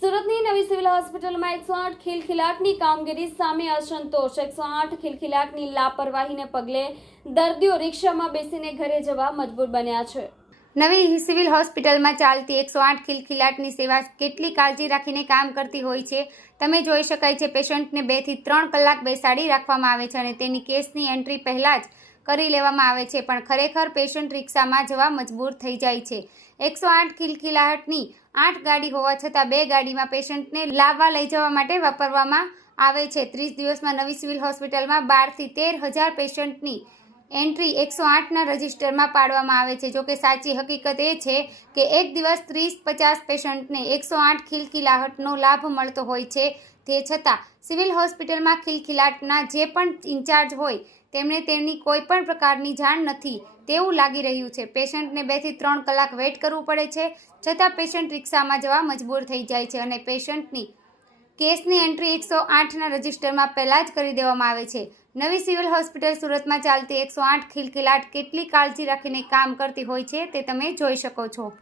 સુરતની નવી સિવિલ હોસ્પિટલમાં એકસો આઠ ખિલખિલાટની કામગીરી સામે અસંતોષ. એકસો આઠ ખિલખિલાટની લાપરવાહીને પગલે દર્દીઓ રિક્ષામાં બેસીને ઘરે જવા મજબૂર બન્યા છે. નવી સિવિલ હોસ્પિટલમાં ચાલતી એકસો આઠ ખિલખિલાટની સેવા કેટલી કાળજી રાખીને કામ કરતી હોય છે, તમે જોઈ શકાય છે, પેશન્ટને બેથી ત્રણ કલાક બેસાડી રાખવામાં આવે છે અને તેની કેસની એન્ટ્રી પહેલાં જ કરી લેવામાં આવે છે, પણ ખરેખર પેશન્ટ રિક્ષામાં જવા મજબૂર થઈ જાય છે. એકસો આઠ ખિલખિલાટની આઠ ગાડી હોવા છતાં બે ગાડીમાં પેશન્ટને લાવવા લઈ જવા માટે વાપરવામાં આવે છે. ત્રીસ દિવસમાં નવી સિવિલ હોસ્પિટલમાં બારથી તેર હજાર પેશન્ટની એન્ટ્રી એકસો આઠના રજિસ્ટરમાં પાડવામાં આવે છે. જોકે સાચી હકીકત એ છે કે એક દિવસ ત્રીસ પચાસ પેશન્ટને એકસો આઠ ખિલખિલાહટનો લાભ મળતો હોય છે. તે છતાં સિવિલ હોસ્પિટલમાં ખિલખિલાટના જે પણ ઇન્ચાર્જ હોય તેમણે તેમની કોઈ પણ પ્રકારની જાણ નથી તેવું લાગી રહ્યું છે. પેશન્ટને બેથી ત્રણ કલાક વેઇટ કરવું પડે છે, છતાં પેશન્ટ રિક્ષામાં જવા મજબૂર થઈ જાય છે અને પેશન્ટની કેસની એન્ટ્રી એકસો આઠના રજિસ્ટરમાં પહેલાં જ કરી દેવામાં આવે છે. નવી સિવિલ હોસ્પિટલ સુરતમાં ચાલતી એકસો આઠ ખિલખિલાટ કેટલી કાળજી રાખીને કામ કરતી હોય છે તે તમે જોઈ શકો છો.